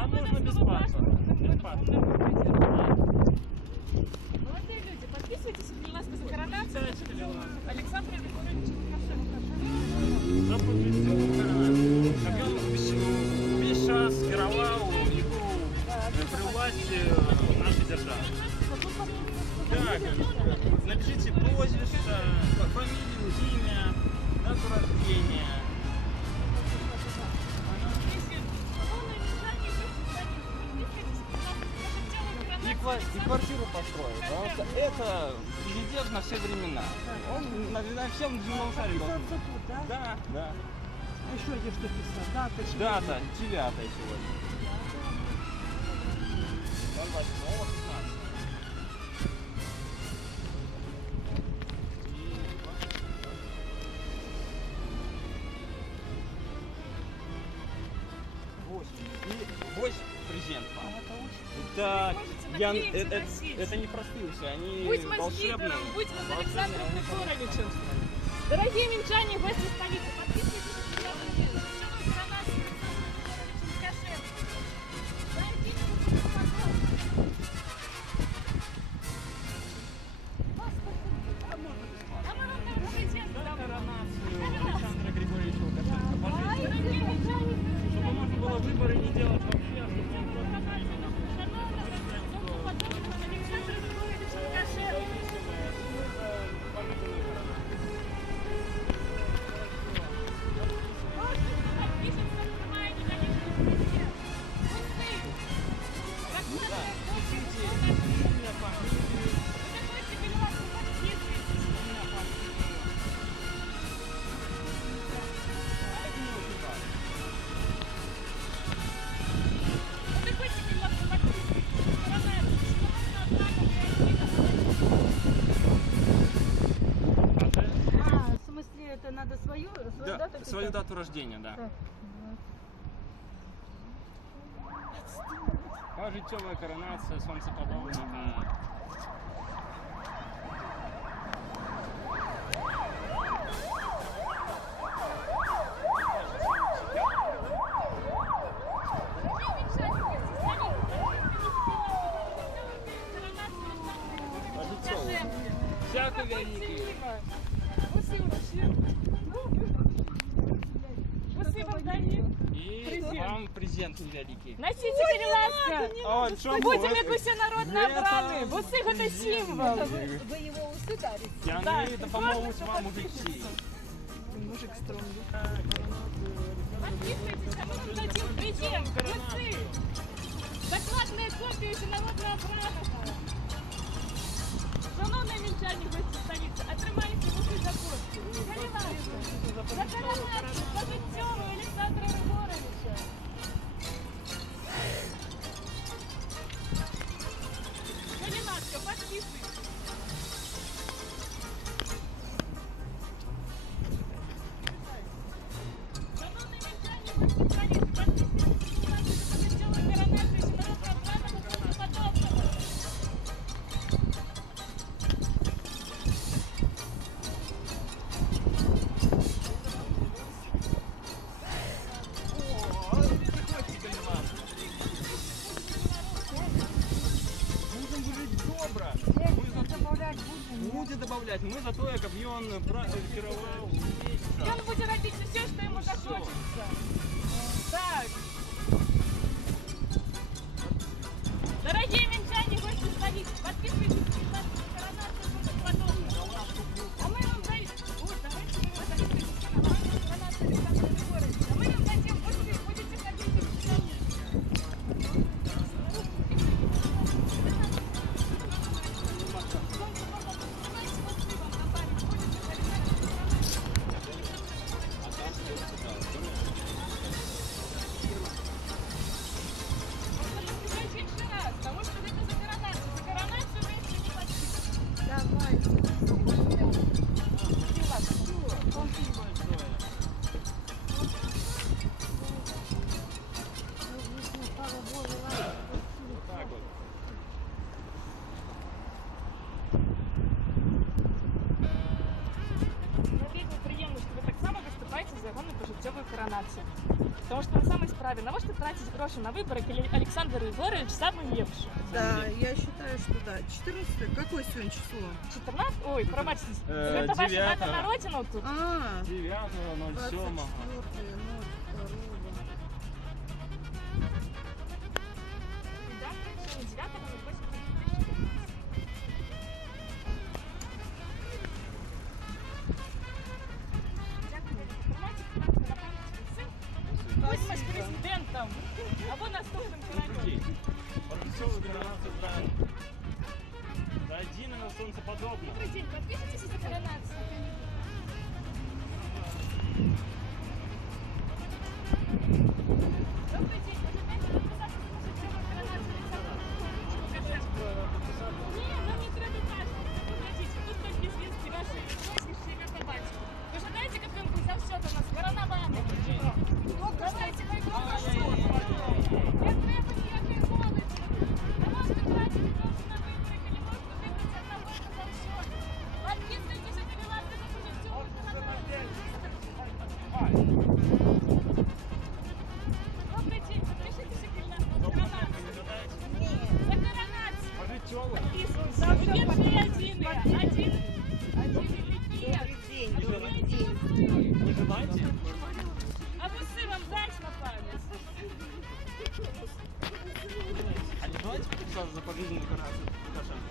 Нам нужно бесплатно. Бесплатно. Молодые люди, подписывайтесь, будь ласка, за коронацию. Александр Григорьевич Лукашенко. Как он весь час керовал при власти нашей державы. Так, напишите прозвище, фамилию, имя, дату рождения. И квартиру построил, потому что это президент на все времена. Он на всем земном шаре должен быть. Да, да. А еще где что писал? Дата, чего? Дата 9 сегодня. 08.15. Восемь президент. Так, это не простые все, они Будь волшебные. Мосгидером, будь с Александром Григорьевичем. Дорогие минчане, гости столицы, подписывайтесь на коронацию Александра Григорьевича Лукашенко. Зайдите в Господи. А мы вам там президент Коронацию Александра Григорьевича Лукашенко. Пожалуйста, Дорогие минчане, чтобы можно было выборы не делать вообще. Александр Григорьевич Лукашенко. А, в смысле, это надо свою Да, дату свою писать? дату рождения, да. Так, Життєва коронація сонцеподобного. Всяко великий. Спасибо, Данил. И вам презент невеликий. Носите переласка. О, чому? Будем як усі народно обраны. Бусик это символ. вы его усы дарите? Я Да, не допоможуть вам мужики. Мужик стрёмный. Подписывайтесь, а мы вам дадим презент. Бусы. Бесплатные копии народного праздника. Шановні мінчані, гості столиці, отримайте буси за кошти. За коронацію, за життєву Олександра Григоровича. Галинаска, подписывайтесь. Шановні мінчані, гості столиці, подписывайтесь за життєву коронацію народного праздника Господопного. Будем жить добро. Будем добавлять. Мы за то, как он керовал. И он будет робить все, что ему захочется. Так. Дорогие минчане, гости столицы, подписывайтесь на коронацию Господопного. А мы вам дадим... Ой, давайте вы подписывайтесь на коронацию Александра Григорьевича. А мы вам дадим, будете ходить в стране. Еще раз, потому что это за коронацию. За коронацию вы еще не подписываетесь. Давай. Так вот. Мне вельми приємно, що ви так само виступаєте за законну пожиттєву коронацію. Тому що на самий правильно. Можете тратить гроши на выборы, коли Александр Егорович самый лепший. Да, я считаю, что да. 14 какое сегодня число? 14? Ой, пробачте. Это ваша дата 9-го. на родину тут? 9-го, 07-го. 24.02. Будьмо з президентом або наступним королем. Паркчевую коронацию знаем. Да один на солнцеподобно. Добрый день, подпишитесь за коронацию. Добрый день, вы знаете, подписаться за паркчевую коронацию Александра Лукашенко? Нет, нам не треба так. Подождите, тут только известны ваши прозвища и как батьку. Вы же знаете, какой он взял счет у нас? Коронаваном. Давайте, хай громко счет. Не треба ніякої молоді. Не можете тратити гроші на вибори, коли можете вибрати одного, хто взяв счет. Подписуйтесь за коронацію за паркчевую коронацію. Добрый день, подпишитесь за коронацию. За коронацию. Паркчевую. Подписываемся. Вы первые один. Добрый день. Не желаете? А вы сыром дать на память? А не желаете подписаться за пожизненную коронацию Лукашенко?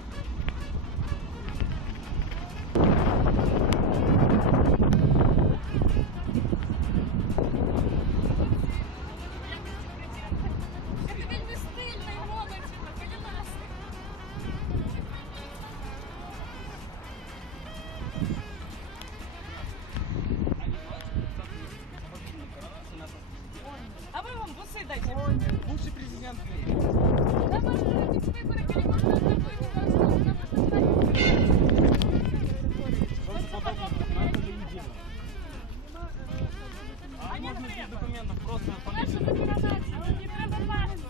Это вельми стильно и молодечно, коли ласка. А вы вам бусы дайте. Лучший президент в мире. Да можно робить выборы, коли можно одного не должно, нам нужно знать. Солнцеподобно. Надо же едино. А А не можно без треба. документов просто Наша коронація, не треба бачити.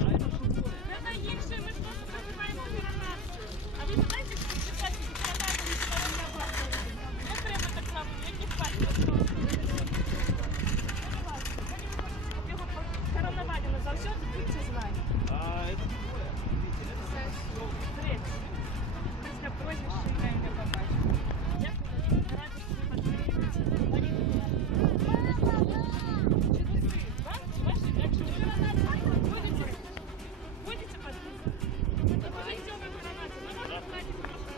А это шутка. Треба інше, ми ж просто проживаємо коронацію. А ви знаєте, що читати коронацію з корона бачити? Не треба так само, як і спати. Його коронавали на завсёды, будьте знані. А это другое. Видите, это Третє. Після прозвища і ім'я побачите. Дякую, раді, що ви підтримуєте. Чи тут ви? Вам? Чи ваші? Якщо ви коронацію будете подписувати? Допоможіть ви коронацію, ми можемо платити гроші.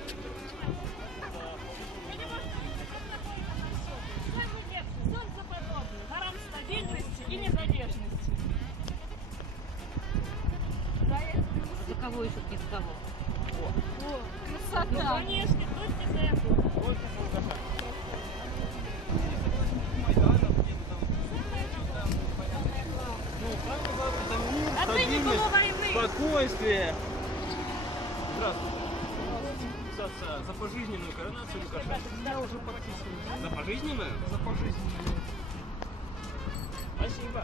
Ви не можете успокоїти на все. Самый лепший, солнцеподобный, гарант стабильности и незалежности. За кого еще без кого? Ну, Красота. конечно, тут не за это. только Лукашенко. Майданов где-то там. Ну, самое главное, это мир, А ты не было стабильность, войны. спокойствие. Здравствуйте. Подписаться за пожизненную коронацию Лукашенко. Я уже подписываю. За пожизненную? За пожизненную. Спасибо.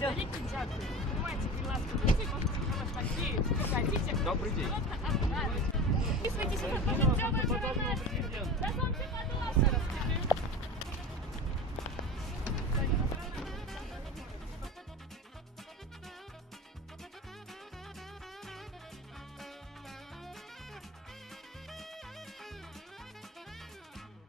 Великий дякую. Тримайте, будь ласка, друзі, можете фотографії, хотите. Добрый день. Просто отправить. Підписуйтесь на паркчевую коронацію. За солнцеподобие.